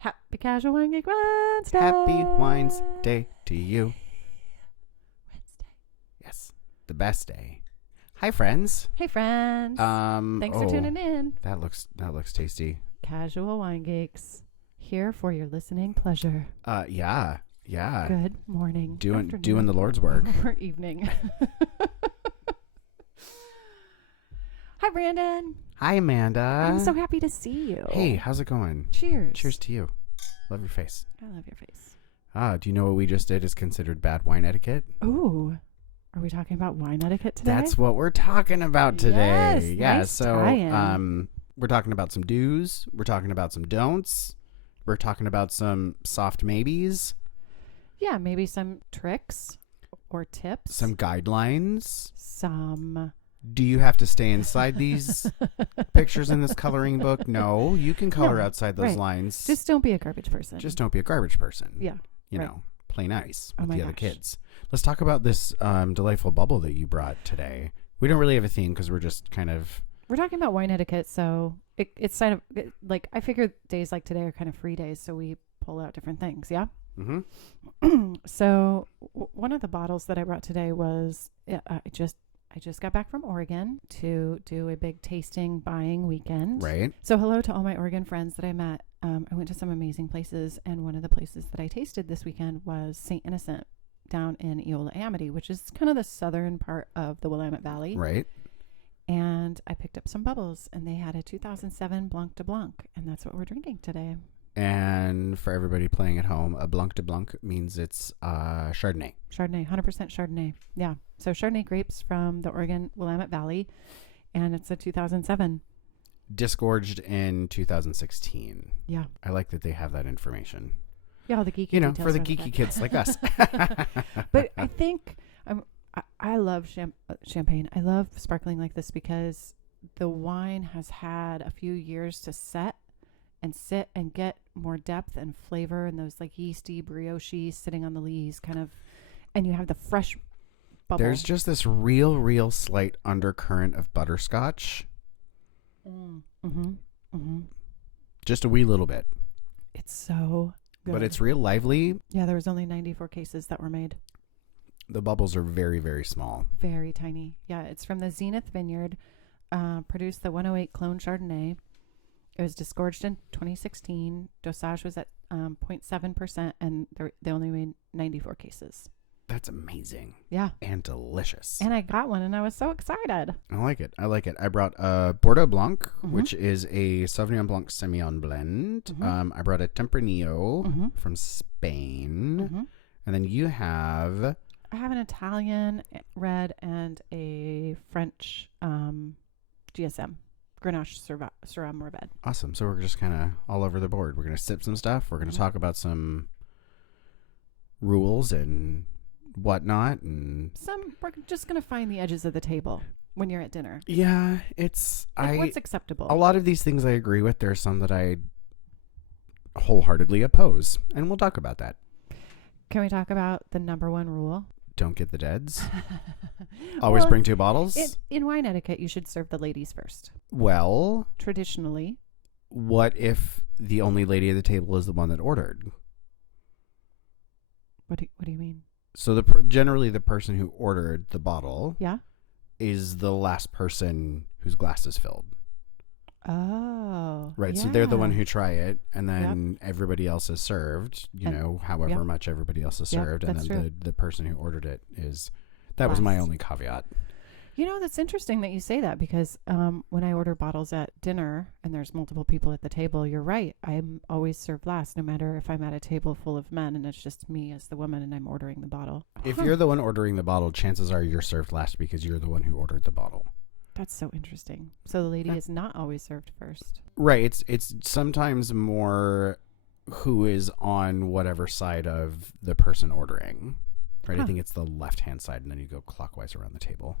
Happy Casual Wine Geek Wednesday. Happy Wines Day to you. Wednesday. Yes, the best day. Hi, friends. Hey, friends. Thanks for tuning in. That looks tasty. Casual Wine Geeks, here for your listening pleasure. Yeah. Good morning. Doing the Lord's work. Or evening. Hi, Brandon. Hi, Amanda. I'm so happy to see you. Hey, how's it going? Cheers. Cheers to you. Love your face. I love your face. Do you know what we just did is considered bad wine etiquette? Ooh. Are we talking about wine etiquette today? That's what we're talking about today. Yes, Yeah, nice so tie-in. we're talking about some do's, we're talking about some don'ts, we're talking about some soft maybes. Yeah, maybe some tricks or tips. Some guidelines. Do you have to stay inside these pictures in this coloring book? No, you can color outside those lines. Just don't be a garbage person. Just don't be a garbage person. Yeah. You know, play nice Oh with my the other gosh. kids. Let's talk about this delightful bubble that you brought today. We don't really have a theme because we're just kind of... We're talking about wine etiquette, so it's kind of like I figure days like today are kind of free days, so we pull out different things, yeah? Mm-hmm. So one of the bottles that I brought today was I just got back from Oregon to do a big tasting buying weekend. Right. So hello to all my Oregon friends that I met. I went to some amazing places, and one of the places that I tasted this weekend was St. Innocent down in Eola Amity, which is kind of the southern part of the Willamette Valley. Right. And I picked up some bubbles, and they had a 2007 Blanc de Blanc, and that's what we're drinking today. And for everybody playing at home, a Blanc de Blanc means it's Chardonnay. Chardonnay, 100% Chardonnay. Yeah. So Chardonnay grapes from the Oregon Willamette Valley, and it's a 2007. Disgorged in 2016. Yeah. I like that they have that information. Yeah, all the geeky You know, details for the are on geeky back. kids like us. But I think I love champagne. I love sparkling like this because the wine has had a few years to set and sit and get more depth and flavor, and those like yeasty brioche sitting on the lees kind of, and you have the fresh bubble. There's just this real slight undercurrent of butterscotch. Just a wee little bit. It's so good. But it's real lively. Yeah, there was only 94 cases that were made. The bubbles are very small. Very tiny. Yeah, it's from the Zenith Vineyard, produced the 108 Clone Chardonnay. It was disgorged in 2016. Dosage was at 0.7%, and they only made 94 cases. That's amazing. Yeah. And delicious. And I got one, and I was so excited. I like it. I brought a Bordeaux Blanc, which is a Sauvignon Blanc Semillon blend. I brought a Tempranillo from Spain. And then you have... I have an Italian red and a French GSM. Grenache Syrah Mourvèdre. Awesome. So we're just kind of all over the board. We're going to sip some stuff. We're going to talk about some rules and whatnot. And We're just going to find the edges of the table when you're at dinner. Yeah, it's... what's acceptable? A lot of these things I agree with. There are some that I wholeheartedly oppose. And we'll talk about that. Can we talk about the number one rule? Don't get the deads. Always bring two bottles. In wine etiquette, you should serve the ladies first. Well, traditionally. What if the only lady at the table is the one that ordered? What do you mean? So generally the person who ordered the bottle is the last person whose glass is filled. Oh. Right. Yeah. So they're the one who try it, and then everybody else is served, however much everybody else is served. And then the person who ordered it is, that was my only caveat. You know, that's interesting that you say that because when I order bottles at dinner and there's multiple people at the table, you're right. I'm always served last, no matter if I'm at a table full of men and it's just me as the woman and I'm ordering the bottle. If you're the one ordering the bottle, chances are you're served last because you're the one who ordered the bottle. That's so interesting. So the lady is not always served first. Right. It's sometimes more who is on whatever side of the person ordering. Right. I think it's the left-hand side, and then you go clockwise around the table.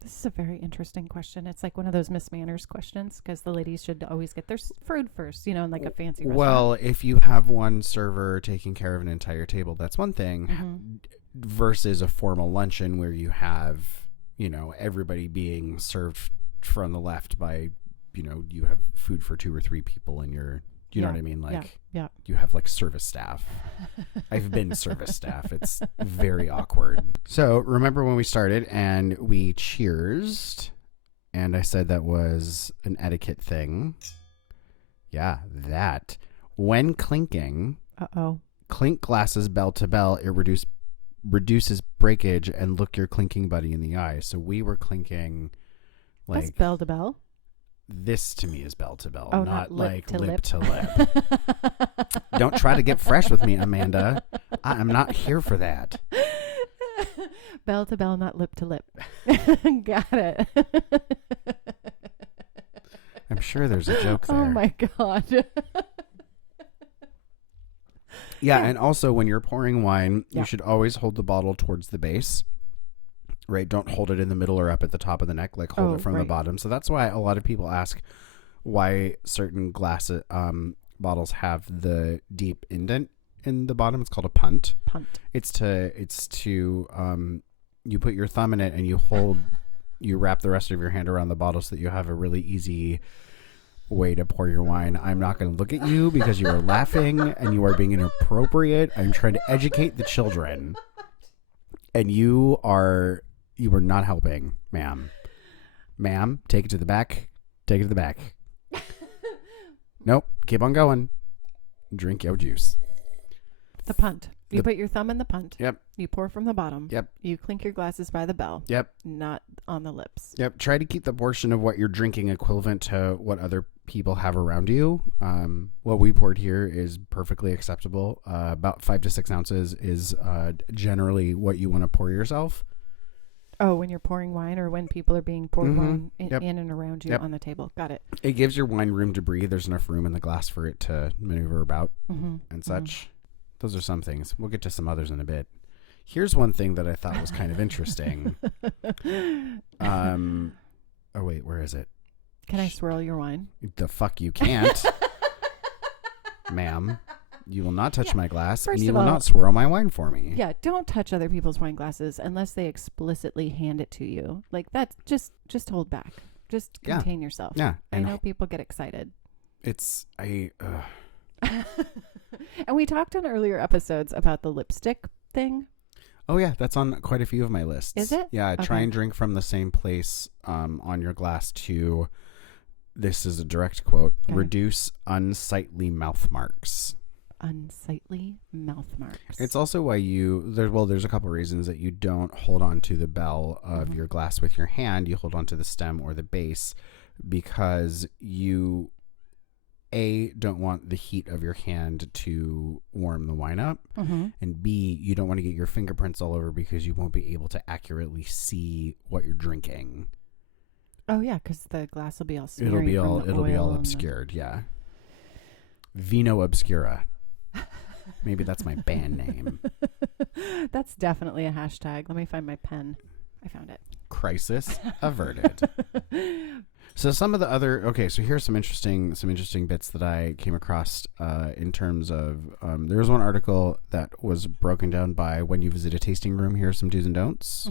This is a very interesting question. It's like one of those Miss Manners questions because the ladies should always get their food first, in like a fancy restaurant. Well, if you have one server taking care of an entire table, that's one thing versus a formal luncheon where you have, everybody being served from the left by, you have food for 2 or 3 people and you're You know what I mean? Like, yeah. you have like service staff. I've been service staff. It's very awkward. So remember when we started and we cheersed, and I said that was an etiquette thing. Yeah, that. When clinking, clink glasses bell to bell. It reduces breakage and look your clinking buddy in the eye. So we were clinking like... That's bell to bell? This to me is bell to bell, not like lip lip to lip. Don't try to get fresh with me, Amanda. I am not here for that. Bell to bell, not lip to lip. Got it. I'm sure there's a joke there. Oh my God. Yeah, and also when you're pouring wine, you should always hold the bottle towards the base. Right? Don't hold it in the middle or up at the top of the neck. Like hold it from the bottom. So that's why a lot of people ask why certain glass bottles have the deep indent in the bottom. It's called a punt. It's to you put your thumb in it and you wrap the rest of your hand around the bottle so that you have a really easy way to pour your wine. I'm not going to look at you because you are laughing and you are being inappropriate. I'm trying to educate the children. And you are not helping, ma'am. Ma'am, take it to the back. Take it to the back. Nope. Keep on going. Drink your juice. The punt. You put your thumb in the punt. Yep. You pour from the bottom. Yep. You clink your glasses by the bell. Yep. Not on the lips. Yep. Try to keep the portion of what you're drinking equivalent to what other people have around you. What we poured here is perfectly acceptable. About 5 to 6 ounces is generally what you want to pour yourself. Oh, when you're pouring wine or when people are being poured wine in and around you on the table. Got it. It gives your wine room to breathe. There's enough room in the glass for it to maneuver about and such. Those are some things. We'll get to some others in a bit. Here's one thing that I thought was kind of interesting. Oh, wait, where is it? Can I swirl your wine? The fuck you can't. Ma'am, you will not touch my glass and you will not swirl my wine for me. Yeah, don't touch other people's wine glasses unless they explicitly hand it to you. Like that's just hold back. Just contain yourself. Yeah. I know people get excited. And we talked on earlier episodes about the lipstick thing. Oh, yeah. That's on quite a few of my lists. Is it? Yeah. Try and drink from the same place on your glass to, this is a direct quote, reduce unsightly mouth marks. Unsightly mouth marks. It's also why there's a couple reasons that you don't hold on to the bell of your glass with your hand. You hold on to the stem or the base because you... don't want the heat of your hand to warm the wine up. And B, you don't want to get your fingerprints all over because you won't be able to accurately see what you're drinking. Oh, yeah, because the glass will be all smeary. It'll be all obscured, yeah. Vino Obscura. Maybe that's my band name. That's definitely a hashtag. Let me find my pen. I found it. Crisis averted. So some of the other, so here's some interesting bits that I came across in terms of, there was one article that was broken down by when you visit a tasting room, here are some do's and don'ts.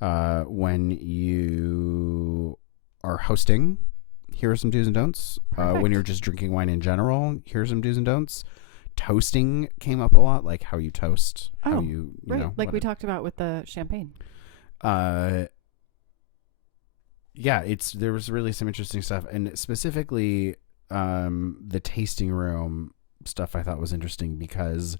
When you are hosting, here are some do's and don'ts. When you're just drinking wine in general, here are some do's and don'ts. Toasting came up a lot, like how you toast, how you know. Like we talked about with the champagne. Yeah, there was really some interesting stuff, and specifically the tasting room stuff I thought was interesting because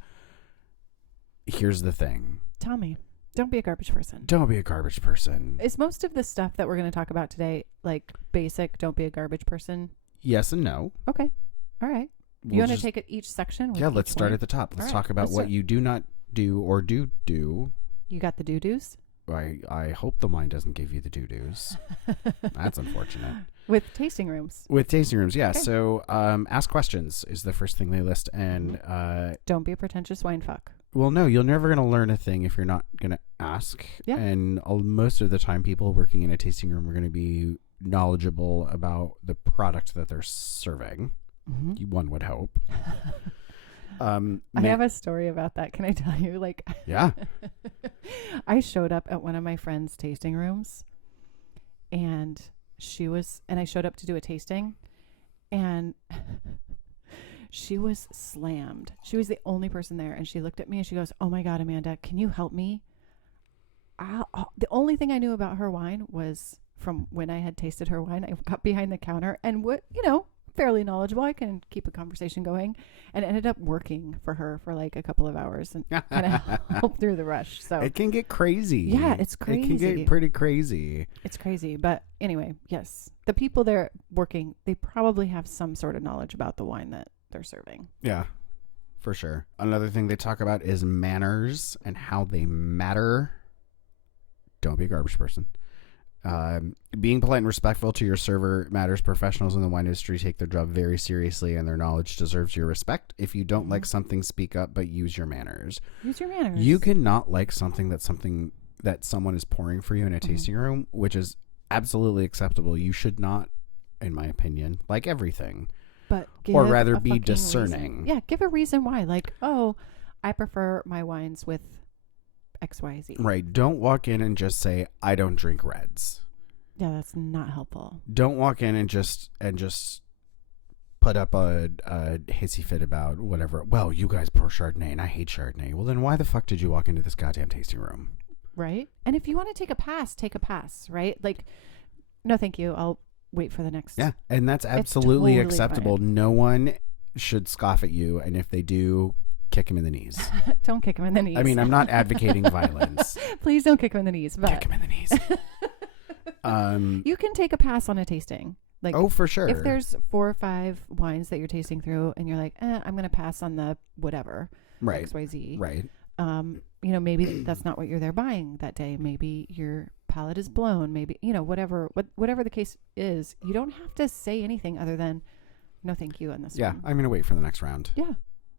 here's the thing. Tell me. Don't be a garbage person. Don't be a garbage person. Is most of the stuff that we're going to talk about today like basic, don't be a garbage person? Yes and no. Okay. All right. You want to take it each section? Yeah, let's start at the top. Let's talk about what you do not do or do. You got the doo-doos? I hope the wine doesn't give you the doo-doos. That's unfortunate. With tasting rooms. Yeah. Okay. So ask questions is the first thing they list. And don't be a pretentious wine fuck. Well, no, you're never going to learn a thing if you're not going to ask. Yeah. And most of the time, people working in a tasting room are going to be knowledgeable about the product that they're serving. One would hope. I have a story about that. Can I tell you? Yeah. I showed up at one of my friend's tasting rooms and I showed up to do a tasting and She was slammed. She was the only person there. And she looked at me and she goes, "Oh my God, Amanda, can you help me?" The only thing I knew about her wine was from when I had tasted her wine. I got behind the counter and fairly knowledgeable. I can keep a conversation going, and it ended up working for her for like a couple of hours and kind of helped through the rush. So it can get crazy. Yeah, it's crazy. It can get pretty crazy. It's crazy. But anyway, yes, the people there working, they probably have some sort of knowledge about the wine that they're serving. Yeah, for sure. Another thing they talk about is manners and how they matter. Don't be a garbage person. Being polite and respectful to your server matters. Professionals in the wine industry take their job very seriously, and their knowledge deserves your respect. If you don't like something, speak up, but use your manners. Use your manners. You cannot like something that someone is pouring for you in a tasting room, which is absolutely acceptable. You should not, in my opinion, like everything. But or rather be discerning. Reason. Yeah, give a reason why. Like, oh, I prefer my wines with XYZ. Right. Don't walk in and just say, I don't drink reds. Yeah, that's not helpful. Don't walk in and just put up a hissy fit about whatever. Well, you guys pour Chardonnay and I hate Chardonnay. Well, then why the fuck did you walk into this goddamn tasting room? Right. And if you want to take a pass, right? Like, no, thank you. I'll wait for the next. Yeah. And that's absolutely totally acceptable. fine. No one should scoff at you. And if they do, kick him in the knees. Don't kick him in the knees. I mean, I'm not advocating violence. Please don't kick him in the knees. But kick him in the knees. You can take a pass on a tasting. Like, oh, for sure. If there's 4 or 5 wines that you're tasting through and you're like, I'm going to pass on the whatever. Right. XYZ. Right. Maybe that's not what you're there buying that day. Maybe your palate is blown. Maybe, whatever the case is, you don't have to say anything other than no, thank you on this one. Yeah. I'm going to wait for the next round. Yeah.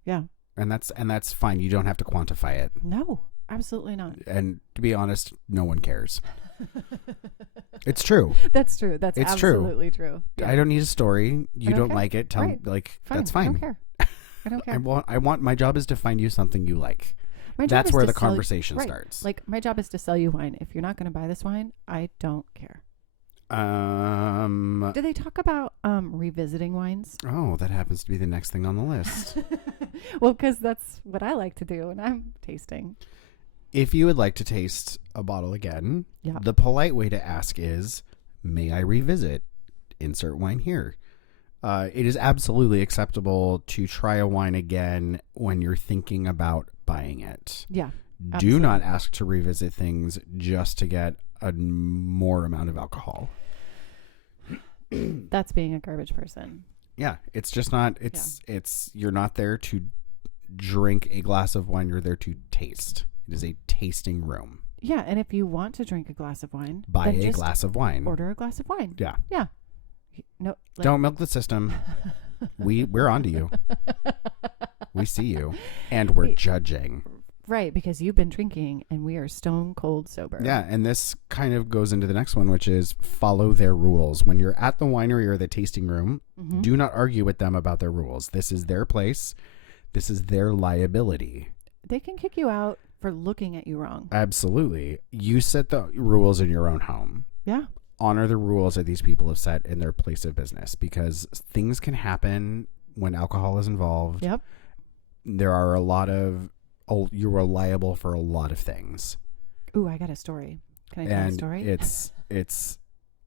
Yeah. And that's fine. You don't have to quantify it. No, absolutely not. And to be honest, no one cares. It's true. That's true. It's absolutely true. I don't need a story. You don't care. like it. Tell me, Fine. that's fine. I don't care. I don't care. I want my job is to find you something you like. That's where the conversation starts. Like, my job is to sell you wine. If you're not going to buy this wine, I don't care. Do they talk about revisiting wines? Oh, that happens to be the next thing on the list. Well, because that's what I like to do when I'm tasting. If you would like to taste a bottle again, the polite way to ask is, may I revisit? Insert wine here. It is absolutely acceptable to try a wine again when you're thinking about buying it. Yeah. Do not ask to revisit things just to get a more amount of alcohol. That's being a garbage person. Yeah, it's just not. It's you're not there to drink a glass of wine. You're there to taste. It is a tasting room. Yeah, and if you want to drink a glass of wine, buy a glass of wine. Order a glass of wine. Yeah. Yeah. No. Don't milk the system. We're onto you. We see you, and we're judging. Right, because you've been drinking and we are stone cold sober. Yeah, and this kind of goes into the next one, which is follow their rules. When you're at the winery or the tasting room, do not argue with them about their rules. This is their place. This is their liability. They can kick you out for looking at you wrong. Absolutely. You set the rules in your own home. Yeah. Honor the rules that these people have set in their place of business, because things can happen when alcohol is involved. Yep. There are a lot of... you're liable for a lot of things. Ooh, I got a story. Can I tell a story? It's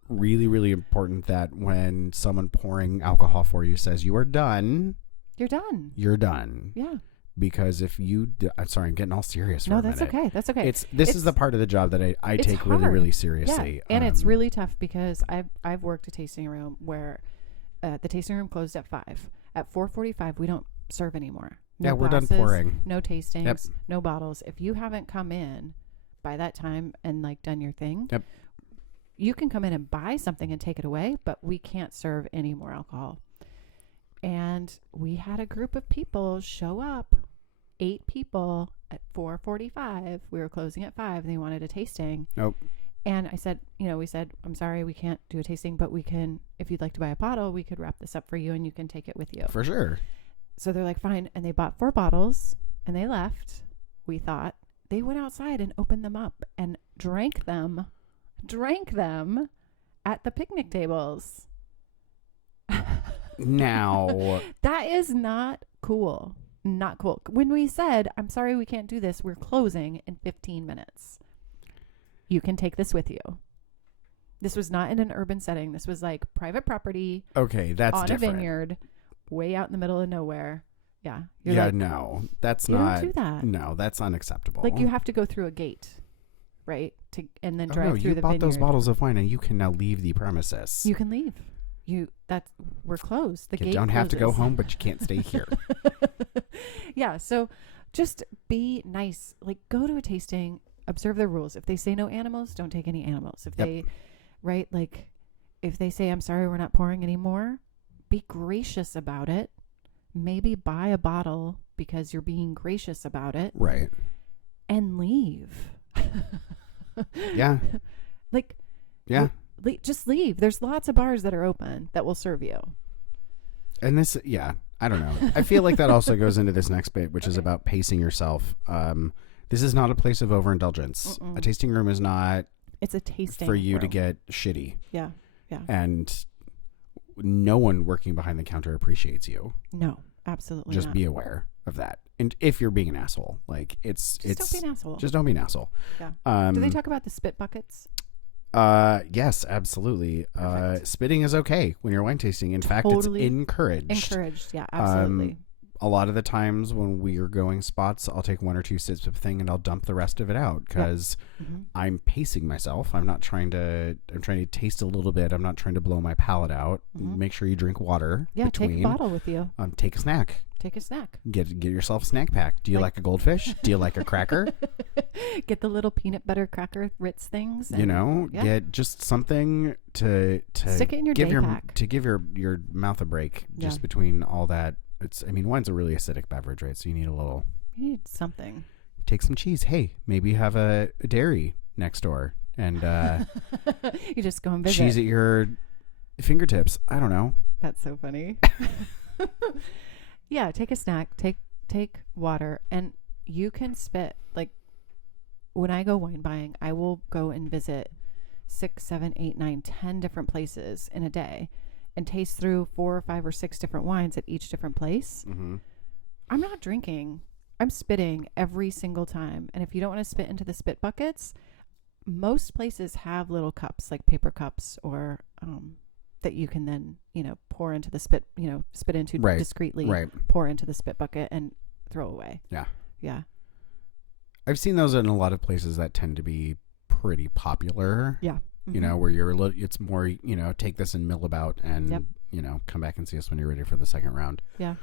really, really important that when someone pouring alcohol for you says you are done, you're done. You're done. Yeah. Because if you, I'm sorry, I'm getting all serious. No, that's okay. That's okay. This is the part of the job that I take hard. really, really seriously. Yeah. And it's really tough because I've worked a tasting room where the tasting room closed at 5. At 4:45, we don't serve anymore. No we're glasses, done pouring. No tastings, no bottles. If you haven't come in by that time and like done your thing, you can come in and buy something and take it away, but we can't serve any more alcohol. And we had a group of people show up, 8 people at 4:45. We were closing at 5. They wanted a tasting. Nope. And I said, we said, I'm sorry, we can't do a tasting, but we can, if you'd like to buy a bottle, we could wrap this up for you and you can take it with you. For sure. So they're like, fine. And they bought 4 bottles and they left. We thought they went outside and opened them up and drank them at the picnic tables. Now, That is not cool. Not cool. When we said, I'm sorry, we can't do this, we're closing in 15 minutes. You can take this with you. This was not in an urban setting. This was like private property. okay, that's on different. a vineyard, way out in the middle of nowhere. Yeah. Yeah, like, no, that's you not. don't do that. No, that's unacceptable. Like you have to go through a gate, right? And then drive through you the bought vineyard. those bottles of wine and you can now leave the premises. You can leave. We're closed. The you gate don't have to go closes. home, but you can't stay here. Yeah. So just be nice. Like go to a tasting, observe the rules. If they say no animals, don't take any animals. If they, right? Like if they say, I'm sorry, we're not pouring anymore, be gracious about it. Maybe buy a bottle because you're being gracious about it. Right. And leave. Yeah. Like, yeah. Just leave. There's lots of bars that are open that will serve you. And this, yeah, I don't know. I feel like that also goes into this next bit, which is about pacing yourself. This is not a place of overindulgence. A tasting room is not. It's a tasting for you room. to get shitty. Yeah. Yeah. And no one working behind the counter appreciates you. No, absolutely Just not. be aware of that. And if you're being an asshole, like it's don't be an asshole. Just don't be an asshole. Yeah. Do they talk about the spit buckets? Yes, absolutely. Spitting is okay when you're wine tasting. In fact, Totally it's encouraged. Encouraged. Yeah, absolutely. A lot of the times when we are going spots, I'll take 1 or 2 sips of thing and I'll dump the rest of it out because I'm pacing myself. I'm trying to taste a little bit. I'm not trying to blow my palate out. Make sure you drink water. Yeah, take a bottle with you. Take a snack. Take a snack. Get yourself a snack pack. Do you like a goldfish? Do you like a cracker? Get the little peanut butter cracker Ritz things. And, get just something to stick it in your give day pack. To give your mouth a break just between all that. Wine's a really acidic beverage, right? So you need You need something. Take some cheese. Hey, maybe you have a dairy next door and you just go and visit. Cheese at your fingertips. I don't know. That's so funny. Yeah, take a snack, take water, and you can spit. Like when I go wine buying, I will go and visit 6, 7, 8, 9, 10 different places in a day and taste through 4 or 5 or 6 different wines at each different place. I'm not drinking. I'm spitting every single time. And if you don't want to spit into the spit buckets, most places have little cups, like paper cups, or that you can then, pour into the spit, spit into discreetly, pour into the spit bucket and throw away. Yeah. Yeah. I've seen those in a lot of places that tend to be pretty popular. Yeah. Where it's more, take this and mill about and, come back and see us when you're ready for the second round. Yeah.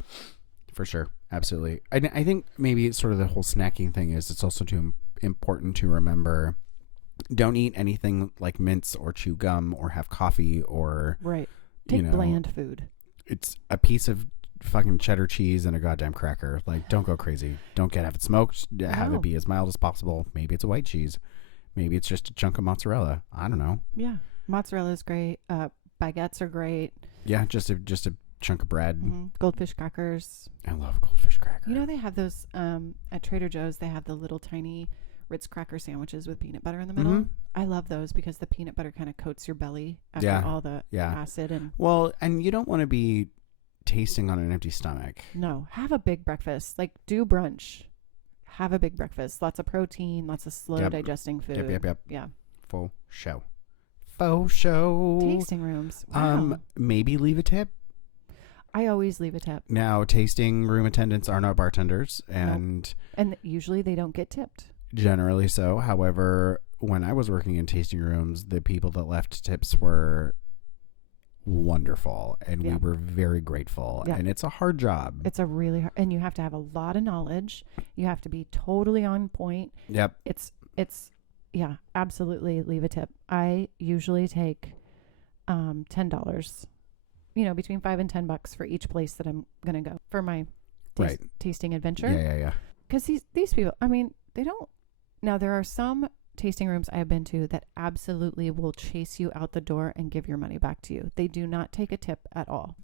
For sure. Absolutely. I think maybe it's sort of the whole snacking thing is it's also too important to remember. Don't eat anything like mints or chew gum or have coffee or Take bland food. It's a piece of fucking cheddar cheese and a goddamn cracker. Like, don't go crazy. Don't have it smoked. Have it be as mild as possible. Maybe it's a white cheese. Maybe it's just a chunk of mozzarella. I don't know. Yeah, mozzarella is great. Baguettes are great. Yeah, just a chunk of bread. Goldfish crackers. I love goldfish crackers. They have those at Trader Joe's. They have the little tiny Ritz cracker sandwiches with peanut butter in the middle. I love those because the peanut butter kind of coats your belly after all the acid and you don't want to be tasting on an empty stomach. No, have a big breakfast. Like do brunch. Have a big breakfast. Lots of protein, lots of slow digesting food. Yep. Yeah. Faux show. Tasting rooms. Wow. Maybe leave a tip. I always leave a tip. Now, tasting room attendants are not bartenders, and usually they don't get tipped. Generally so. However, when I was working in tasting rooms, the people that left tips were wonderful, and we were very grateful. And it's a hard job. It's a really hard, and you have to have a lot of knowledge. You have to be totally on point. Yep. It's absolutely leave a tip. I usually take $10. Between $5 and $10 for each place that I'm gonna go for my tasting adventure. Yeah. Because these people, they don't. Now there are some tasting rooms I have been to that absolutely will chase you out the door and give your money back to you. They do not take a tip at all.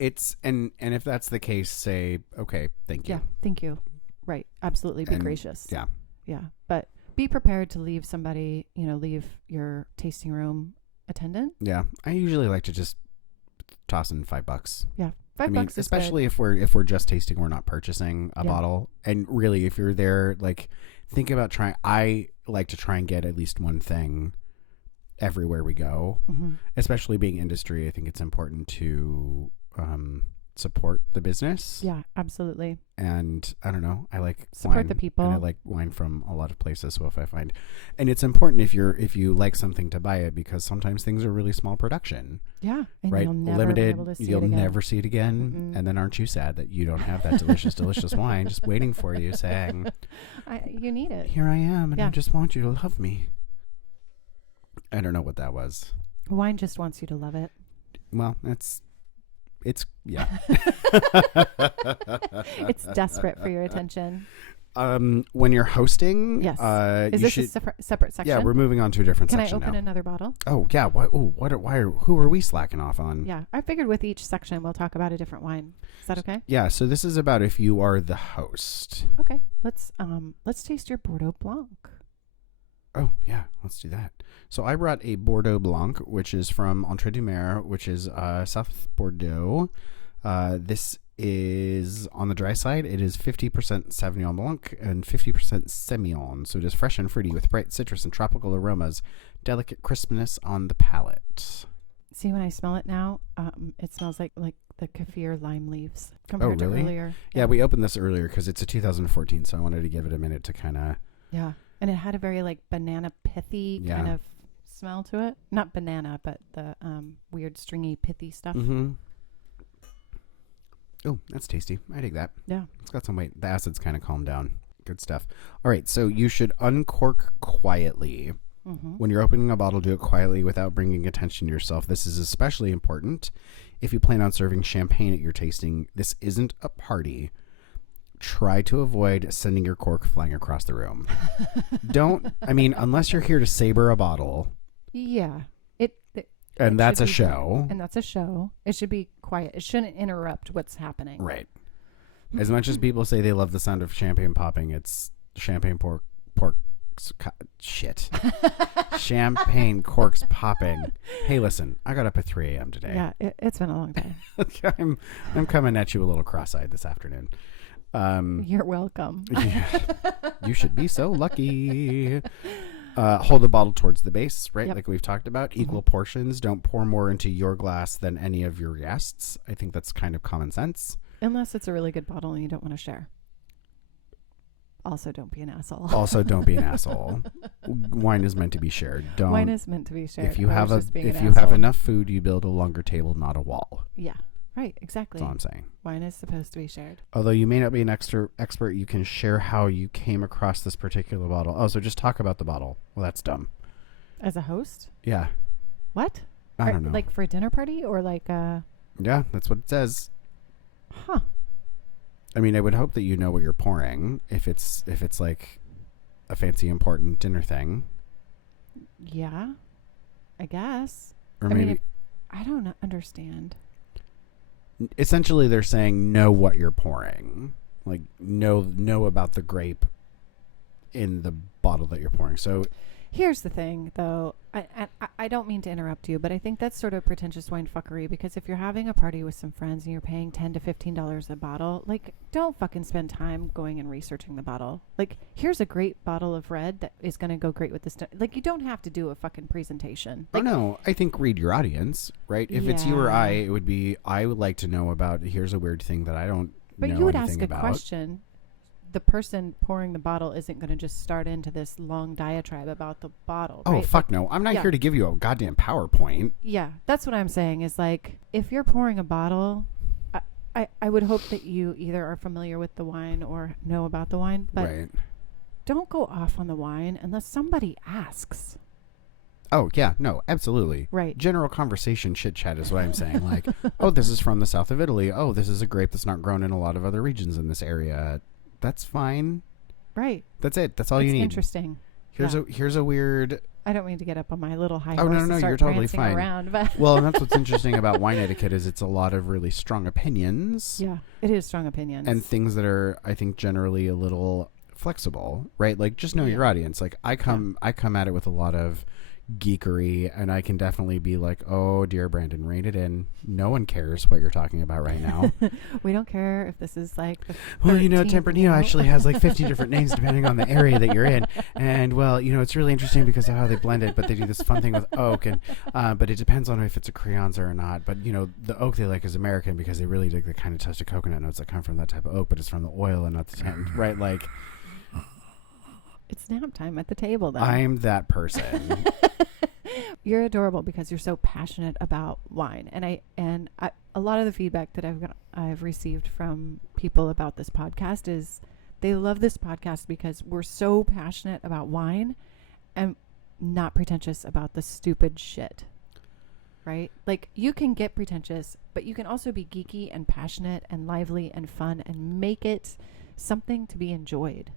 And if that's the case, say, okay, thank you. Yeah, thank you. Right, absolutely. Be gracious. Yeah. But be prepared to leave somebody. Leave your tasting room attendant. Yeah, I usually like to just toss in $5. Yeah, $5 is especially if we're just tasting, we're not purchasing a bottle. And really, if you're there, like, think about trying. I like to try and get at least one thing everywhere we go. Especially being industry, I think it's important to support the business. Yeah, absolutely. And I don't know, I like support wine, the people, and I like wine from a lot of places. So if I find, and it's important if you like something to buy it, because sometimes things are really small production. Yeah, and right. You'll never Limited. be able to see You'll it again. never see it again. And then aren't you sad that you don't have that delicious, delicious wine just waiting for you, saying, "You need it. Here I am, and I just want you to love me." I don't know what that was. Wine just wants you to love it. Well, it's yeah. It's desperate for your attention. When you're hosting, yes. Is this a separate section? Yeah, we're moving on to a different Can section now. I open another bottle? Oh yeah. Who are we slacking off on? Yeah, I figured with each section we'll talk about a different wine. Is that okay? Yeah. So this is about if you are the host. Okay. Let's taste your Bordeaux Blanc. Oh yeah, let's do that. So I brought a Bordeaux Blanc, which is from Entrees du Mer, which is South Bordeaux. This is on the dry side. It is 50% Sauvignon Blanc and 50% Semillon. So it is fresh and fruity with bright citrus and tropical aromas, delicate crispness on the palate. See, when I smell it now, it smells like the kaffir lime leaves compared to earlier. Yeah, we opened this earlier because it's a 2014, so I wanted to give it a minute to kind of... Yeah, and it had a very like banana pithy kind of smell to it. Not banana, but the weird stringy pithy stuff. Mm-hmm. Oh, that's tasty. I dig that. Yeah. It's got some weight. The acid's kind of calmed down. Good stuff. All right, so you should uncork quietly. When you're opening a bottle, do it quietly without bringing attention to yourself. This is especially important if you plan on serving champagne at your tasting. This isn't a party. Try to avoid sending your cork flying across the room. Unless you're here to saber a bottle. Yeah. And that's a show. And that's a show. It should be quiet. It shouldn't interrupt what's happening. Right. As much as people say they love the sound of champagne popping, it's champagne shit. Champagne corks popping. Hey, listen, I got up at 3 a.m. today. Yeah, it's been a long day. I'm coming at you a little cross-eyed this afternoon. You're welcome. Yeah, you should be so lucky. Hold the bottle towards the base, right? Yep. Like we've talked about. Equal portions. Don't pour more into your glass than any of your guests. I think that's kind of common sense. Unless it's a really good bottle and you don't want to share. Also, don't be an asshole. Wine is meant to be shared. Wine is meant to be shared. If you have enough food, you build a longer table, not a wall. Yeah. Right, exactly. That's all I'm saying. Wine is supposed to be shared. Although you may not be an expert, you can share how you came across this particular bottle. Oh, so just talk about the bottle. Well, that's dumb. As a host? Yeah. What? I don't know. Like for a dinner party or like a... Yeah, that's what it says. Huh. I mean, I would hope that you know what you're pouring if it's like a fancy important dinner thing. Yeah, I guess. Or maybe... I don't understand. Essentially, they're saying know what you're pouring. Like, know about the grape in the bottle that you're pouring. So here's the thing, though. I don't mean to interrupt you, but I think that's sort of pretentious wine fuckery, because if you're having a party with some friends and you're paying $10 to $15 a bottle, like, don't fucking spend time going and researching the bottle. Like, here's a great bottle of red that is going to go great with this. Like, you don't have to do a fucking presentation. Like, no, I think read your audience, right? If it's you or I, it would be, I would like to know about, here's a weird thing that I don't know But you would ask about. a question. The person pouring the bottle isn't going to just start into this long diatribe about the bottle. Oh, right? fuck no. I'm not here to give you a goddamn PowerPoint. Yeah, that's what I'm saying is, like, if you're pouring a bottle, I would hope that you either are familiar with the wine or know about the wine, but don't go off on the wine unless somebody asks. Oh, yeah. No, absolutely. Right. General conversation chit chat is what I'm saying. Like, oh, this is from the south of Italy. Oh, this is a grape that's not grown in a lot of other regions in this area. That's fine. Right. That's it. That's all you need. Interesting. Here's a weird... I don't mean to get up on my little high horse. Oh, no, you're totally fine. Around, but well, and that's what's interesting about Wine Etiquette is it's a lot of really strong opinions. Yeah, it is strong opinions. And things that are, I think, generally a little flexible, right? Like, just know your audience. Like, I come at it with a lot of, geekery, and I can definitely be like, oh dear Brandon, rein it in. No one cares what you're talking about right now. We don't care if this is like the well, you know, 13th Tempranillo meal. actually has like 50 different names depending on the area that you're in. And well, you know, it's really interesting because of how they blend it, but they do this fun thing with oak, and but it depends on if it's a Crianza or not. But you know, the oak they like is American because they really dig the kind of toasted coconut notes that come from that type of oak, but it's from the oil and not the tan, right? Like, It's nap time at the table, then. I'm that person. You're adorable because you're so passionate about wine, and I a lot of the feedback that I've received from people about this podcast is they love this podcast because we're so passionate about wine and not pretentious about the stupid shit. Right? Like, you can get pretentious, but you can also be geeky and passionate and lively and fun and make it something to be enjoyed.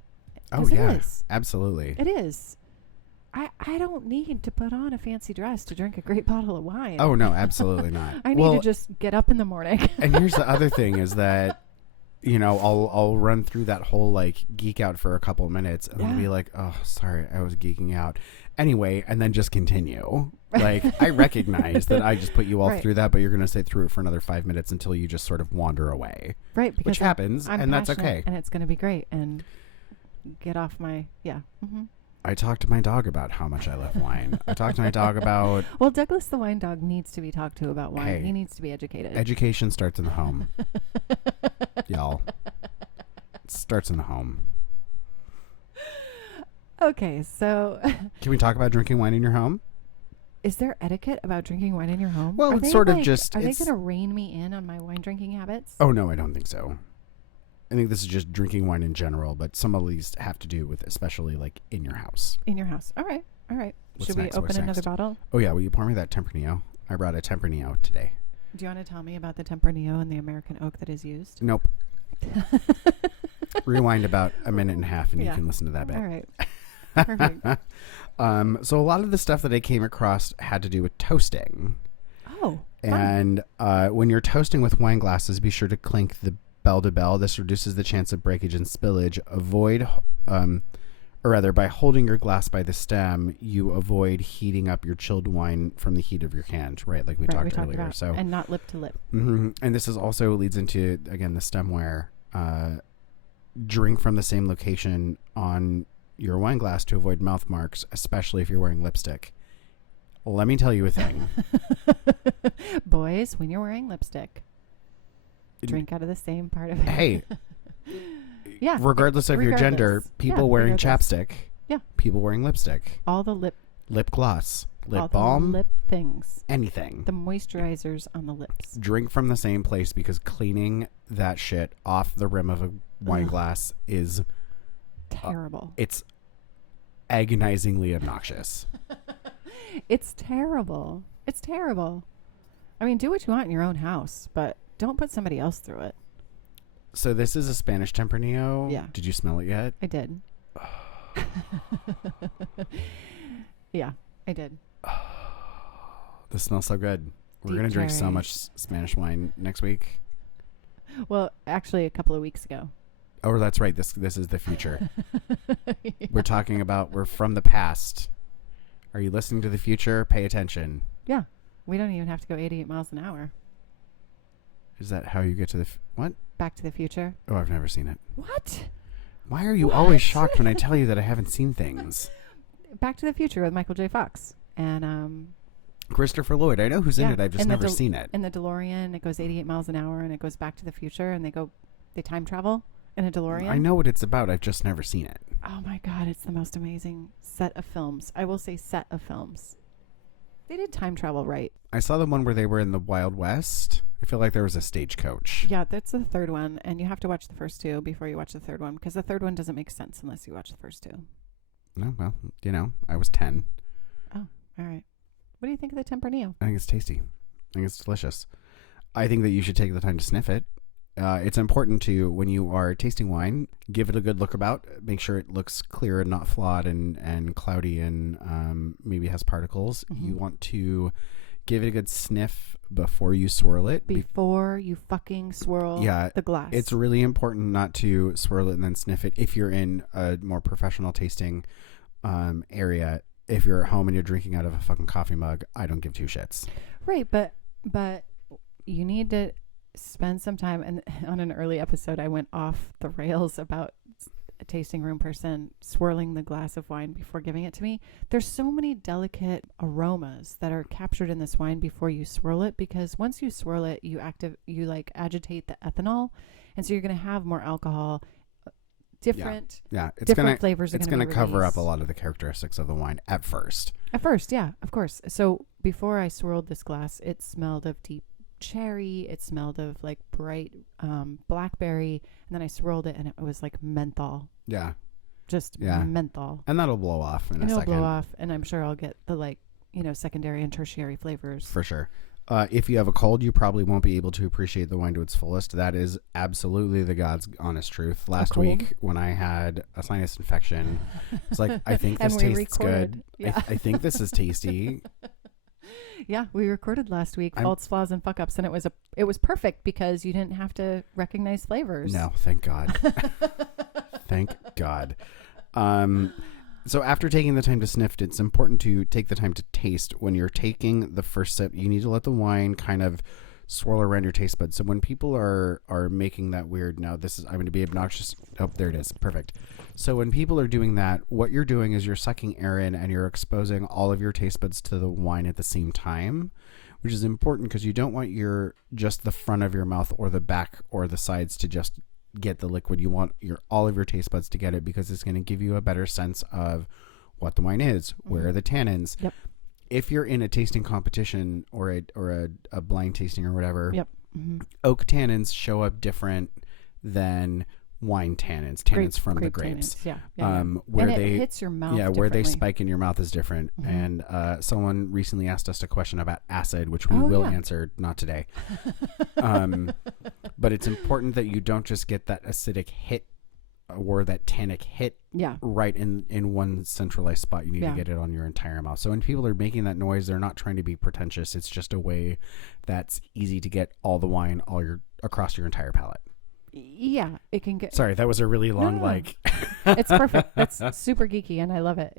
Oh, 'Cause yeah. it is. Absolutely. It is. I don't need to put on a fancy dress to drink a great bottle of wine. Oh, no, absolutely not. I need to just get up in the morning. And here's the other thing is that, you know, I'll run through that whole like geek out for a couple of minutes and I'll be like, oh, sorry, I was geeking out. Anyway, and then just continue. Like, I recognize that I just put you all through that, but you're going to sit through it for another 5 minutes until you just sort of wander away. Right. Because which happens, I'm and that's okay. And it's going to be great. And get off my, yeah. Mm-hmm. I talked to my dog about how much I love wine. I talked to my dog about... Well, Douglas the wine dog needs to be talked to about wine. Hey, he needs to be educated. Education starts in the home. Y'all. It starts in the home. Okay, so... Can we talk about drinking wine in your home? Is there etiquette about drinking wine in your home? Well, it's sort of just... Are they going to rein me in on my wine drinking habits? Oh, no, I don't think so. I think this is just drinking wine in general, but some of these have to do with especially like in your house. In your house. All right. All right. Should we next? open another bottle? Oh, yeah. Will you pour me that Tempranillo? I brought a Tempranillo today. Do you want to tell me about the Tempranillo and the American oak that is used? Nope. Rewind about a minute and a half and you can listen to that bit. All right. Perfect. So a lot of the stuff that I came across had to do with toasting. Oh. And when you're toasting with wine glasses, be sure to clink the bell to bell. This reduces the chance of breakage and spillage. By holding your glass by the stem, you avoid heating up your chilled wine from the heat of your hand, right? Like we talked earlier. About. So, and not lip to lip. Mm-hmm. And this is also leads into, again, the stemware. Drink from the same location on your wine glass to avoid mouth marks, especially if you're wearing lipstick. Let me tell you a thing. Boys, when you're wearing lipstick, drink out of the same part of it. Hey. Yeah. Regardless of your gender, people wearing chapstick. Yeah. People wearing lipstick. All the lip gloss. Lip all balm. The lip things. Anything. The moisturizers on the lips. Drink from the same place because cleaning that shit off the rim of a wine glass is terrible. It's agonizingly obnoxious. It's terrible. It's terrible. I mean, do what you want in your own house, but don't put somebody else through it. So this is a Spanish Tempranillo. Yeah. Did you smell it yet? I did. Yeah, I did. This smells so good. We're going to drink so much Spanish wine next week. Well, actually, a couple of weeks ago. Oh, that's right. This is the future. Yeah. We're from the past. Are you listening to the future? Pay attention. Yeah. We don't even have to go 88 miles an hour. Is that how you get to the... what? Back to the Future. Oh, I've never seen it. What? Why are you always shocked when I tell you that I haven't seen things? Back to the Future with Michael J. Fox. And Christopher Lloyd. I know who's in it. I've just never seen it. In the DeLorean, it goes 88 miles an hour and it goes back to the future and they time travel in a DeLorean. I know what it's about. I've just never seen it. Oh my God. It's the most amazing set of films. I will say set of films. They did time travel right. I saw the one where they were in the Wild West. I feel like there was a stagecoach. Yeah, that's the third one. And you have to watch the first two before you watch the third one because the third one doesn't make sense unless you watch the first two. No, well, I was 10. Oh, all right. What do you think of the Tempranillo? I think it's tasty. I think it's delicious. I think that you should take the time to sniff it. It's important to, when you are tasting wine, give it a good look about. Make sure it looks clear and not flawed and cloudy and maybe has particles. Mm-hmm. You want to give it a good sniff before you swirl it. Before you fucking swirl the glass. It's really important not to swirl it and then sniff it if you're in a more professional tasting area. if you're at home and you're drinking out of a fucking coffee mug, I don't give two shits. Right, but you need to spend some time. And on an early episode, I went off the rails about a tasting room person swirling the glass of wine before giving it to me. There's so many delicate aromas that are captured in this wine before you swirl it, because once you swirl it, you like agitate the ethanol, and so you're going to have more alcohol. Different flavors. It's going to cover up a lot of the characteristics of the wine at first. At first, yeah, of course. So before I swirled this glass, it smelled of deep cherry. It smelled of like bright blackberry, and then I swirled it, and it was like menthol. Yeah, just menthol. And that'll blow off in a second. It'll blow off, and I'm sure I'll get the secondary and tertiary flavors for sure. If you have a cold, you probably won't be able to appreciate the wine to its fullest. That is absolutely the God's honest truth. Last week, when I had a sinus infection, it's like, I think this tastes good. Yeah. I think this is tasty. Yeah, we recorded last week, faults, flaws, and fuck ups, and it was perfect because you didn't have to recognize flavors. No, thank God. Thank God. So after taking the time to sniff, it's important to take the time to taste. When you're taking the first sip, you need to let the wine kind of swirl around your taste buds. So when people are making that weird, I'm going to be obnoxious. Oh, there it is. Perfect. So when people are doing that, what you're doing is you're sucking air in and you're exposing all of your taste buds to the wine at the same time, which is important because you don't want just the front of your mouth or the back or the sides to just get the liquid. You want all of your taste buds to get it, because it's going to give you a better sense of what the wine is, where are the tannins. Yep. If you're in a tasting competition or a blind tasting or whatever, yep. Mm-hmm. Oak tannins show up different than wine tannins from the grapes. Tannins. Where and it hits your mouth. Yeah, where they spike in your mouth is different. Mm-hmm. And someone recently asked us a question about acid, which we will answer, not today. But it's important that you don't just get that acidic hit or that tannic hit right in one centralized spot. You need to get it on your entire mouth. So when people are making that noise, they're not trying to be pretentious. It's just a way that's easy to get all the wine across your entire palate. Yeah, it can get... Sorry, that was a really long, It's perfect. That's super geeky, and I love it.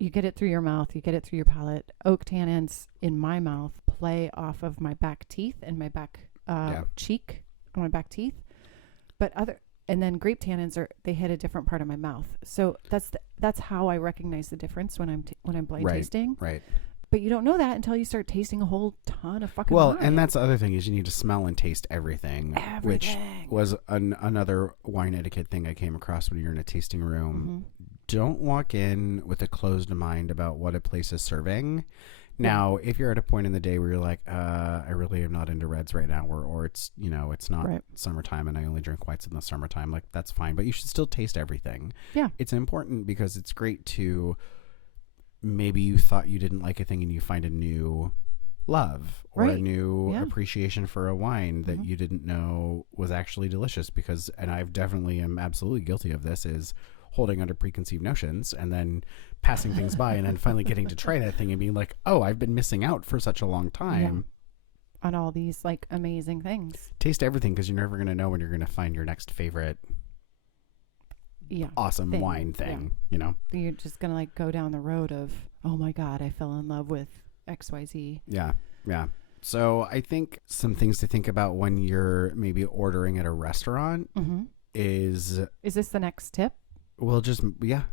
You get it through your mouth. You get it through your palate. Oak tannins in my mouth play off of my back teeth and my back cheek on my back teeth. And then grape tannins they hit a different part of my mouth. So that's how I recognize the difference when I'm blind tasting. Right. But you don't know that until you start tasting a whole ton of fucking wine. And that's the other thing is you need to smell and taste everything. Which was another wine etiquette thing I came across when you're in a tasting room. Mm-hmm. Don't walk in with a closed mind about what a place is serving. Now, if you're at a point in the day where you're like, I really am not into reds right now, or it's, it's not summertime and I only drink whites in the summertime, like that's fine. But you should still taste everything. Yeah. It's important because it's great to... Maybe you thought you didn't like a thing and you find a new love or a new appreciation for a wine that you didn't know was actually delicious, and I definitely am absolutely guilty of this, is holding under preconceived notions and then passing things by and then finally getting to try that thing and being like, oh, I've been missing out for such a long time on all these like amazing things. Taste everything, because you're never going to know when you're going to find your next favorite awesome wine thing. You're just gonna like go down the road of, oh my god, I fell in love with XYZ. So I think some things to think about when you're maybe ordering at a restaurant is this the next tip? Well, just the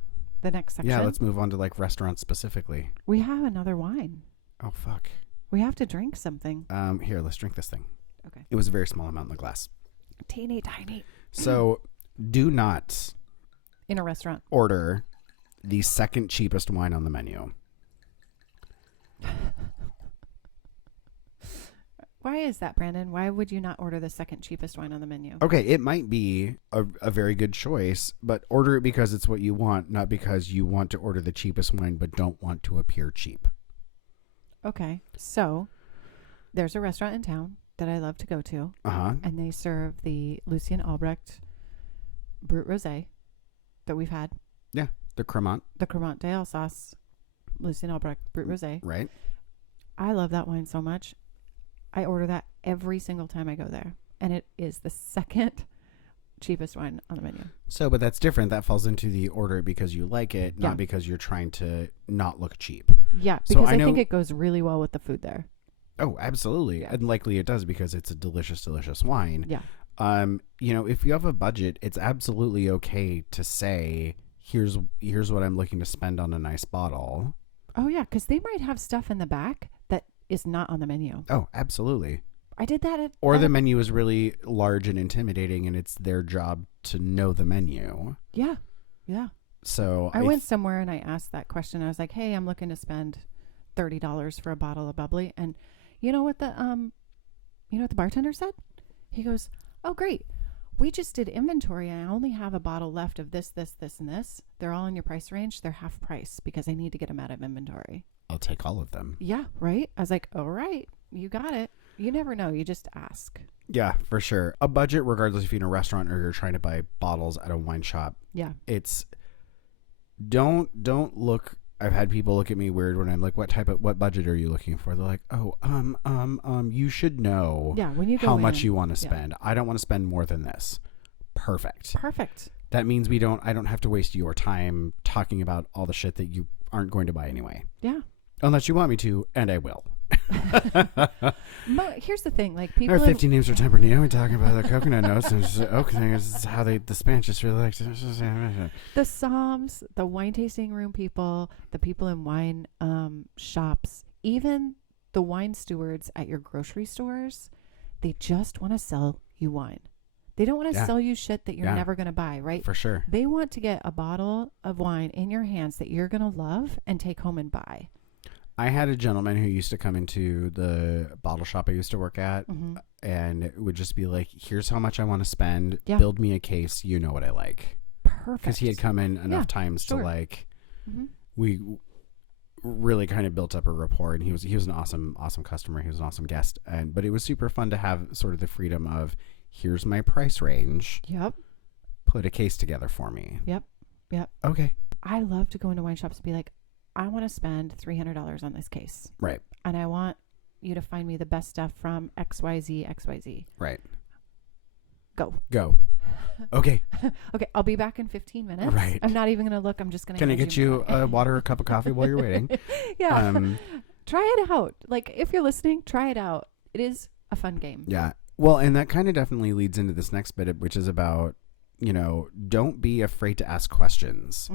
next section. Let's move on to like restaurants specifically. We have another wine. Oh fuck, we have to drink something. Here, let's drink this thing. Okay. It was a very small amount in the glass, teeny tiny. So do not in a restaurant order the second cheapest wine on the menu. Why is that, Brandon? Why would you not order the second cheapest wine on the menu? Okay, it might be a very good choice, but order it because it's what you want, not because you want to order the cheapest wine but don't want to appear cheap. Okay, so there's a restaurant in town that I love to go to, and they serve the Lucien Albrecht Brut Rosé that we've had. Yeah, the Cremant d'Alsace Lucien Albrecht Brut Rosé. Right. I love that wine so much. I order that every single time I go there, and it is the second cheapest wine on the menu. So, but that's different. That falls into the order because you like it, not because you're trying to not look cheap. Yeah, because I think it goes really well with the food there. Oh, absolutely. And likely it does because it's a delicious, delicious wine. Yeah. If you have a budget, it's absolutely okay to say, here's what I'm looking to spend on a nice bottle. Oh, yeah, because they might have stuff in the back that is not on the menu. Oh, absolutely. I did that Or the menu is really large and intimidating, and it's their job to know the menu. Yeah. Yeah. So I went somewhere and I asked that question. I was like, hey, I'm looking to spend $30 for a bottle of bubbly. And you know what the bartender said? He goes, oh, great. We just did inventory and I only have a bottle left of this, this, this, and this. They're all in your price range. They're half price because I need to get them out of inventory. I'll take all of them. Yeah, right? I was like, all right, you got it. You never know. You just ask. Yeah, for sure. A budget, regardless if you're in a restaurant or you're trying to buy bottles at a wine shop. Yeah. It's don't look. I've had people look at me weird when I'm like, what budget are you looking for? They're like, oh, you should know when you go how much you want to spend. I don't want to spend more than this. Perfect. That means I don't have to waste your time talking about all the shit that you aren't going to buy anyway. Yeah. Unless you want me to, and I will. Here's the thing, like people. There are 50 names for Tempranillo. We're talking about the coconut notes and the oak thing. Is how the Spanish just really like the somms, the wine tasting room people, the people in wine shops, even the wine stewards at your grocery stores. They just want to sell you wine. They don't want to sell you shit that you're never going to buy, right? For sure. They want to get a bottle of wine in your hands that you're going to love and take home and buy. I had a gentleman who used to come into the bottle shop I used to work at and it would just be like, here's how much I want to spend. Yeah. Build me a case. You know what I like. Perfect. Because he had come in enough times to like, we really kind of built up a rapport, and he was an awesome customer. He was an awesome guest. But it was super fun to have sort of the freedom of, here's my price range. Yep. Put a case together for me. Yep. Okay. I love to go into wine shops and be like, I want to spend $300 on this case. Right. And I want you to find me the best stuff from XYZ. Right. Go. Okay. Okay. I'll be back in 15 minutes. Right. I'm not even going to look. I'm just going to. Can I get you a water or a cup of coffee while you're waiting? Yeah. Try it out. Like, if you're listening, try it out. It is a fun game. Yeah. Well, and that kind of definitely leads into this next bit, which is about, don't be afraid to ask questions.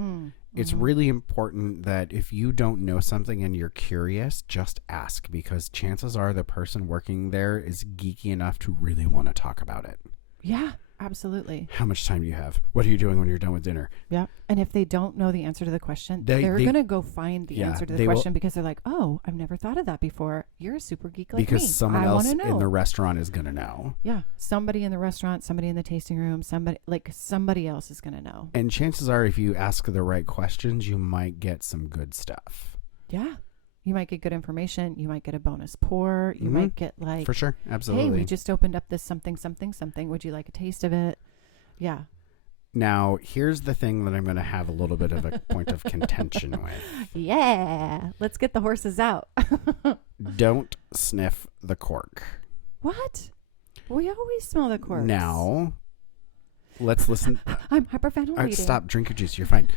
It's really important that if you don't know something and you're curious, just ask, because chances are the person working there is geeky enough to really want to talk about it. Yeah, absolutely. How much time do you have? What are you doing when you're done with dinner? Yeah. And if they don't know the answer to the question, they're going to go find the answer to the question because they're like, oh, I've never thought of that before. You're a super geek like me. Because someone else in the restaurant is going to know. Yeah. Somebody in the restaurant, somebody in the tasting room, somebody else is going to know. And chances are, if you ask the right questions, you might get some good stuff. Yeah. You might get good information. You might get a bonus pour. You might get like... For sure. Absolutely. Hey, we just opened up this something. Would you like a taste of it? Yeah. Now, here's the thing that I'm going to have a little bit of a point of contention with. Yeah. Let's get the horses out. Don't sniff the cork. What? We always smell the corks. Now... Let's listen. I'm hyperventilating. Stop. Drink your juice. You're fine.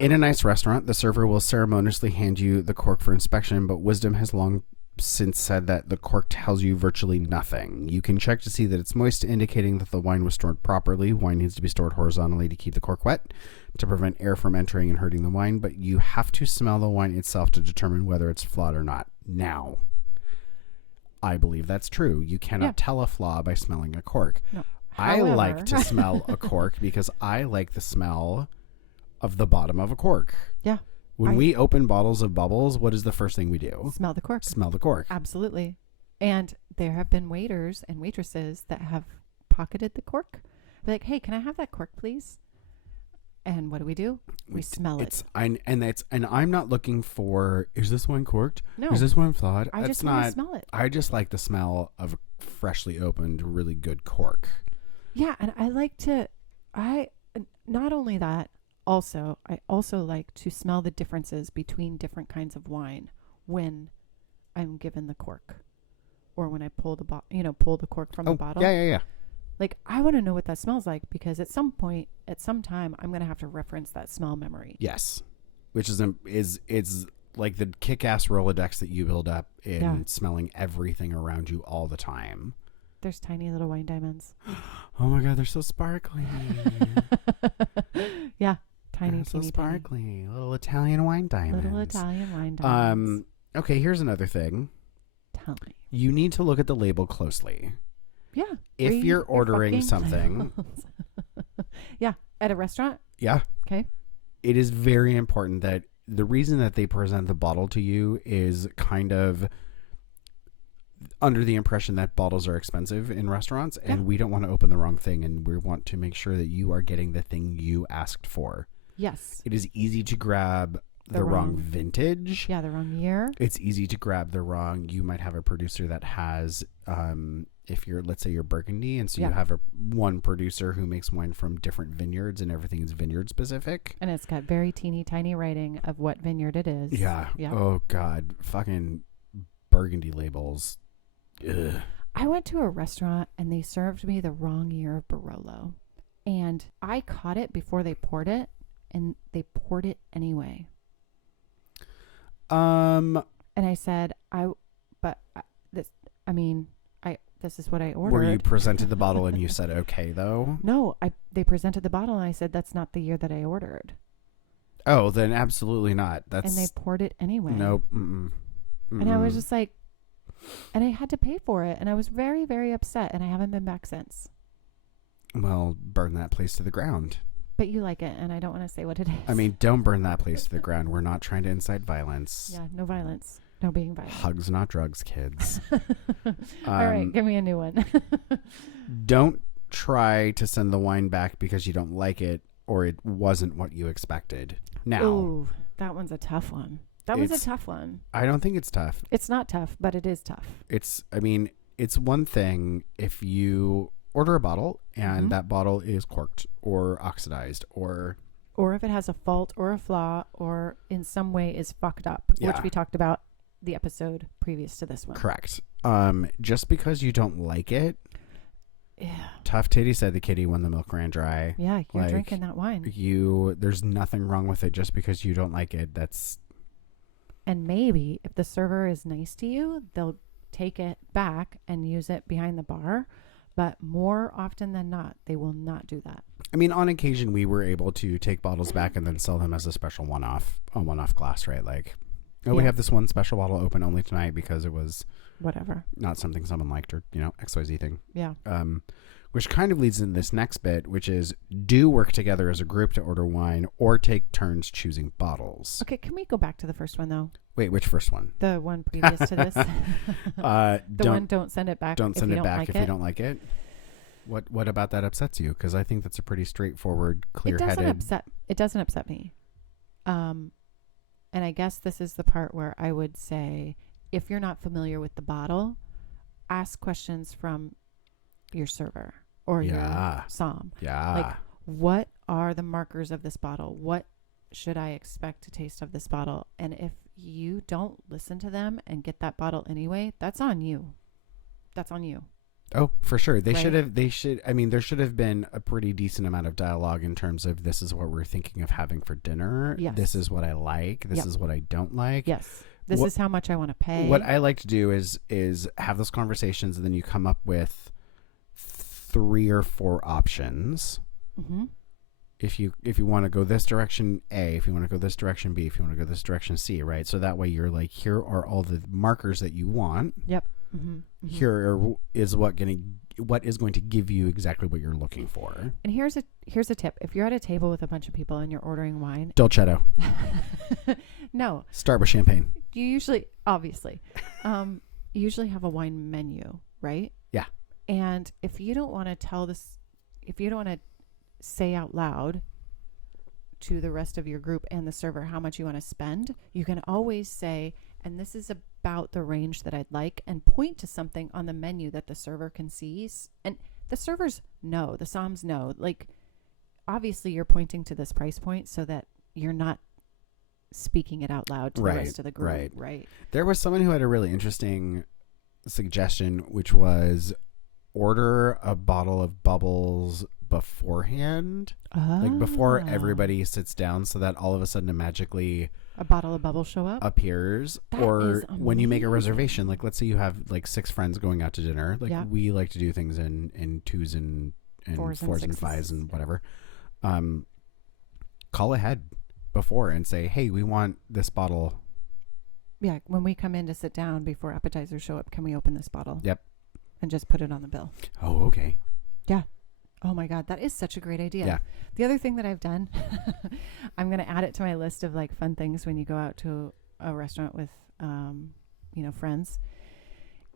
In a nice restaurant, the server will ceremoniously hand you the cork for inspection, but wisdom has long since said that the cork tells you virtually nothing. You can check to see that it's moist, indicating that the wine was stored properly. Wine needs to be stored horizontally to keep the cork wet, to prevent air from entering and hurting the wine, but you have to smell the wine itself to determine whether it's flawed or not. Now, I believe that's true. You cannot tell a flaw by smelling a cork. No. I like to smell a cork because I like the smell of the bottom of a cork. Yeah. When we open bottles of bubbles, what is the first thing we do? Smell the cork. Smell the cork. Absolutely. And there have been waiters and waitresses that have pocketed the cork. Be like, hey, can I have that cork, please? And what do? We smell it. And I'm not looking for, is this wine corked? No. Is this wine flawed? I just want to smell it. I just like the smell of a freshly opened, really good cork. Yeah, and not only that, I also like to smell the differences between different kinds of wine when I'm given the cork, or when I pull the cork from the bottle. Yeah. Like, I want to know what that smells like, because at some point, at some time, I'm going to have to reference that smell memory. Yes. Which is it's like the kick-ass Rolodex that you build up in smelling everything around you all the time. There's tiny little wine diamonds. Oh my God, they're so sparkly. Yeah. Tiny, so sparkly. Tiny. Little Italian wine diamonds. Little Italian wine diamonds. Okay, here's another thing. Tell me. You need to look at the label closely. Yeah. If you're ordering something. Yeah. At a restaurant? Yeah. Okay. It is very important that the reason that they present the bottle to you is kind of under the impression that bottles are expensive in restaurants, and we don't want to open the wrong thing, and we want to make sure that you are getting the thing you asked for. Yes. It is easy to grab the wrong vintage. Yeah, the wrong year. It's easy to grab the wrong. You might have a producer that has, if you're, let's say you're Burgundy, and so you have one producer who makes wine from different vineyards, and everything is vineyard specific. And it's got very teeny tiny writing of what vineyard it is. Yeah. Oh God, fucking Burgundy labels. Ugh. I went to a restaurant and they served me the wrong year of Barolo, and I caught it before they poured it, and they poured it anyway. And I said, this is what I ordered. Were you presented the bottle and you said, okay, though? No, they presented the bottle and I said, that's not the year that I ordered. Oh, then absolutely not. And they poured it anyway. Nope. Mm-mm. Mm-mm. And I was just like, and I had to pay for it. And I was very, very upset. And I haven't been back since. Well, burn that place to the ground. But you like it, and I don't want to say what it is. I mean, don't burn that place to the ground. We're not trying to incite violence. Yeah, no violence. No being violent. Hugs, not drugs, kids. All right, give me a new one. Don't try to send the wine back because you don't like it or it wasn't what you expected. Now, ooh, that one's a tough one. That was a tough one. I don't think it's tough. It's not tough, but it is tough. It's one thing if you order a bottle and that bottle is corked or oxidized or if it has a fault or a flaw or in some way is fucked up, which we talked about the episode previous to this one. Correct. Just because you don't like it. Yeah. Tough titty said the kitty when the milk ran dry. Yeah, you're drinking that wine. There's nothing wrong with it just because you don't like it. And maybe if the server is nice to you, they'll take it back and use it behind the bar. But more often than not, they will not do that. I mean, on occasion, we were able to take bottles back and then sell them as a special one-off glass, right? Like, we have this one special bottle open only tonight because it was whatever, not something someone liked or, XYZ thing. Yeah. Which kind of leads into this next bit, which is do work together as a group to order wine or take turns choosing bottles. Okay, can we go back to the first one, though? Wait, which first one? The one previous to this. Don't send it back. Don't send it back if you don't like it. What about that upsets you? Because I think that's a pretty straightforward, clear-headed. It doesn't upset me. And I guess this is the part where I would say, if you're not familiar with the bottle, ask questions from your server or your som. Yeah. Like, what are the markers of this bottle? What should I expect to taste of this bottle? And if you don't listen to them and get that bottle anyway, that's on you. That's on you. Oh, for sure. There should have been a pretty decent amount of dialogue in terms of this is what we're thinking of having for dinner. Yes. This is what I like. This is what I don't like. Yes. This is how much I want to pay. What I like to do is have those conversations, and then you come up with 3 or 4 options. Mm-hmm. If you want to go this direction, A. If you want to go this direction, B. If you want to go this direction, C. Right. So that way you're like, here are all the markers that you want. Yep. Mm-hmm. Mm-hmm. Here is what is going to give you exactly what you're looking for. And here's a tip: if you're at a table with a bunch of people and you're ordering wine, Dolcetto. No. Start with champagne. You usually, obviously, you usually have a wine menu, right? Yeah. And if you don't want to say out loud to the rest of your group and the server how much you want to spend, you can always say, and this is about the range that I'd like, and point to something on the menu that the server can see. And the servers know, the somms know, like, obviously you're pointing to this price point so that you're not speaking it out loud to the rest of the group. Right. There was someone who had a really interesting suggestion, which was order a bottle of bubbles beforehand, like before everybody sits down, so that all of a sudden magically a bottle of bubbles show up appears. That or is when you make a amazing. reservation, like let's say you have like 6 friends going out to dinner, like Yeah. we like to do things in twos and Fours fours and and fives sixes. and whatever. Call ahead before and say, hey, we want this bottle. Yeah, when we come in to sit down before appetizers show up, can we open this bottle? Yep. And just put it on the bill. Oh, okay. Oh my God, that is such a great idea. Yeah. The other thing that I've done, I'm going to add it to my list of like fun things when you go out to a restaurant with, friends.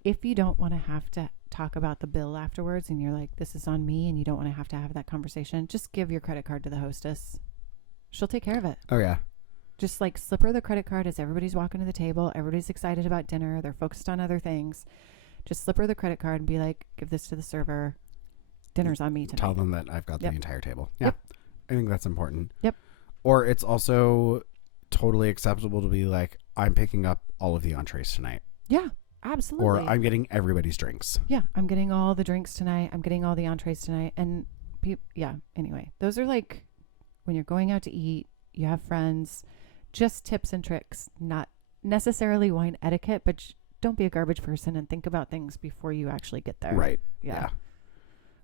If you don't want to have to talk about the bill afterwards and you're like, this is on me, and you don't want to have that conversation, just give your credit card to the hostess. She'll take care of it. Oh, yeah. Just like slip her the credit card as everybody's walking to the table. Everybody's excited about dinner. They're focused on other things. Just slip her the credit card and be like, give this to the server. Dinner's on me tonight. Tell them that I've got Yep. the entire table. Yeah. Yep. I think that's important. Yep. Or it's also totally acceptable to be like, I'm picking up all of the entrees tonight. Yeah, absolutely. Or I'm getting everybody's drinks. Yeah, I'm getting all the drinks tonight. I'm getting all the entrees tonight. And anyway, those are like when you're going out to eat, you have friends, just tips and tricks, not necessarily wine etiquette, but don't be a garbage person and think about things before you actually get there. Right. Yeah.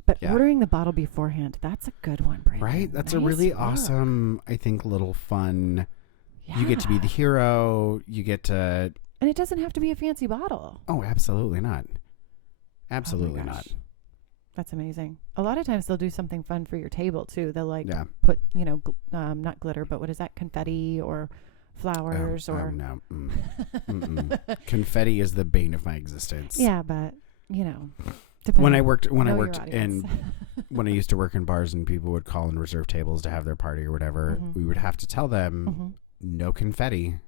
But Yeah. ordering the bottle beforehand, that's a good one, Brandon. Right? That's a Nice really work. awesome, I think, little fun. Yeah. You get to be the hero. You get to... And it doesn't have to be a fancy bottle. Oh, absolutely not. Oh Absolutely my not. gosh. That's amazing. A lot of times they'll do something fun for your table too. They'll like Yeah. put, not glitter, but what is that? Confetti or flowers or... no. Confetti is the bane of my existence. Yeah, but, When I worked know your in audience. when I used to work in bars and people would call and reserve tables to have their party or whatever, Mhm. we would have to tell them no confetti,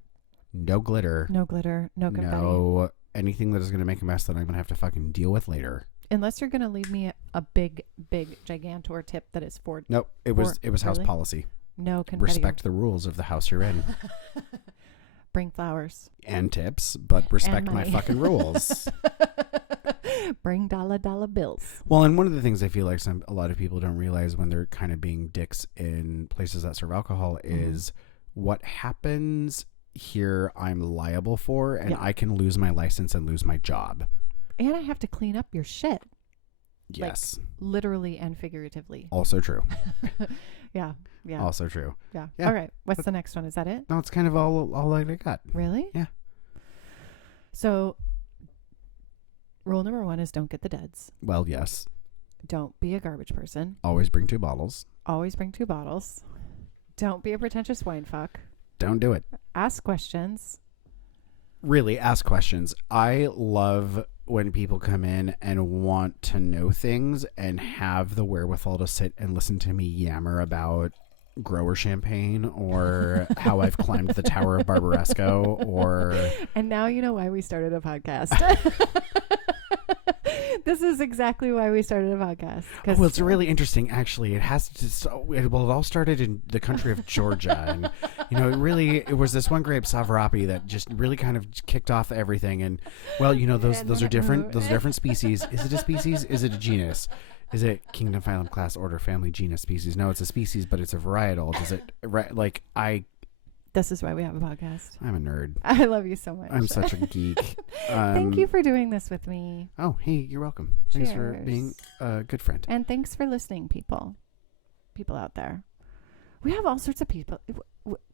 no glitter, No glitter, no confetti. no anything that is going to make a mess that I'm going to have to fucking deal with later. Unless you're going to leave me a big, gigantor tip that is for Nope, it was house really? policy. no confetti. Respect the rules of the house you're in Bring flowers. and tips, but respect my money. fucking rules. Bring dollar bills. Well, and one of the things I feel like a lot of people don't realize when they're kind of being dicks in places that serve alcohol is what happens here I'm liable for, and Yeah. I can lose my license and lose my job. And I have to clean up your shit, Yes. literally and figuratively. Also true. Yeah. Yeah. Also true. Yeah. Yeah. All right. What's the next one? Is that it? No, it's kind of all I got. Really? Yeah. So, rule number 1 is don't get the deads. Well, yes. Don't be a garbage person. Always bring 2 bottles. Always bring 2 bottles. Don't be a pretentious wine fuck. Don't do it. Ask questions. Really, ask questions. I love when people come in and want to know things and have the wherewithal to sit and listen to me yammer about grower champagne or how I've climbed the Tower of Barbaresco or... And now you know why we started a podcast. This is exactly why we started a podcast. Well, it's really interesting, actually. It all started in the country of Georgia. And, it was this one grape, Savarapi, that just really kind of kicked off everything. And, well, those are different. Those are different species. Is it a species? Is it a genus? Is it kingdom, phylum, class, order, family, genus, species? No, it's a species, but it's a varietal. Does it, This is why we have a podcast. I'm a nerd. I love you so much. I'm such a geek. Thank you for doing this with me. Oh, hey, you're welcome. Thanks for Cheers. being a good friend. And thanks for listening, people. People out there. We have all sorts of people.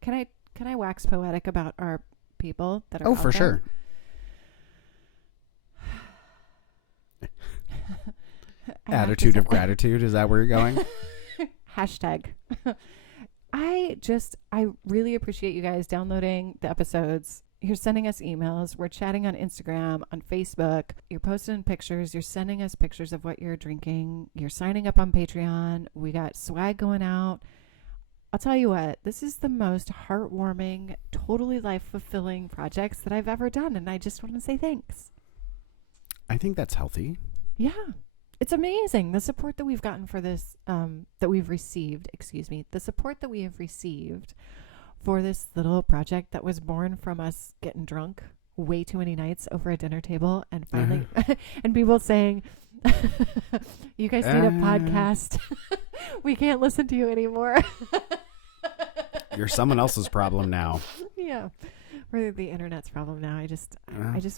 Can I wax poetic about our people that are out for there? sure. I have to Attitude say- of gratitude. Is that where you're going? Hashtag. I really appreciate you guys downloading the episodes. You're sending us emails. We're chatting on Instagram, on Facebook. You're posting pictures. You're sending us pictures of what you're drinking. You're signing up on Patreon. We got swag going out. I'll tell you what, this is the most heartwarming, totally life-fulfilling projects that I've ever done. And I just want to say thanks. I think that's healthy. Yeah. It's amazing. The support that we've gotten for this, the support that we have received for this little project that was born from us getting drunk way too many nights over a dinner table and finally, and people saying, you guys need a podcast. We can't listen to you anymore. You're someone else's problem now. Yeah. Or the internet's problem now. I just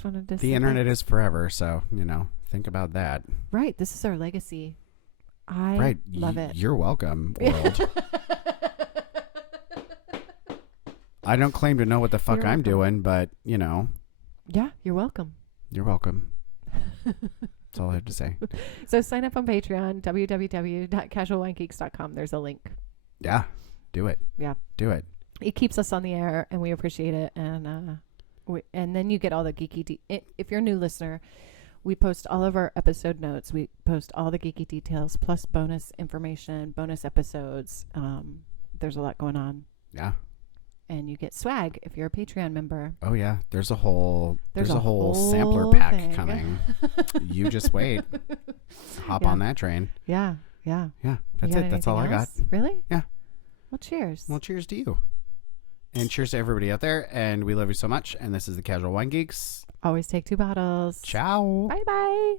wanted to The internet is forever. So, think about that. Right. This is our legacy. I love it. You're welcome, world. I don't claim to know what the fuck I'm doing, but, Yeah, you're welcome. You're welcome. That's all I have to say. So sign up on Patreon, www.casualwinegeeks.com. There's a link. Yeah, do it. Yeah. Do it. It keeps us on the air, and we appreciate it. And then you get all the geeky... if you're a new listener, we post all of our episode notes. We post all the geeky details, plus bonus information, bonus episodes. There's a lot going on. Yeah. And you get swag if you're a Patreon member. Oh yeah, there's a whole sampler thing. pack coming. You just wait. Hop on that train. Yeah. Yeah, that's it. That's all I got. Really? Yeah. Well, cheers. Well, cheers to you. And cheers to everybody out there. And we love you so much. And this is the Casual Wine Geeks. Always take 2 bottles. Ciao. Bye-bye.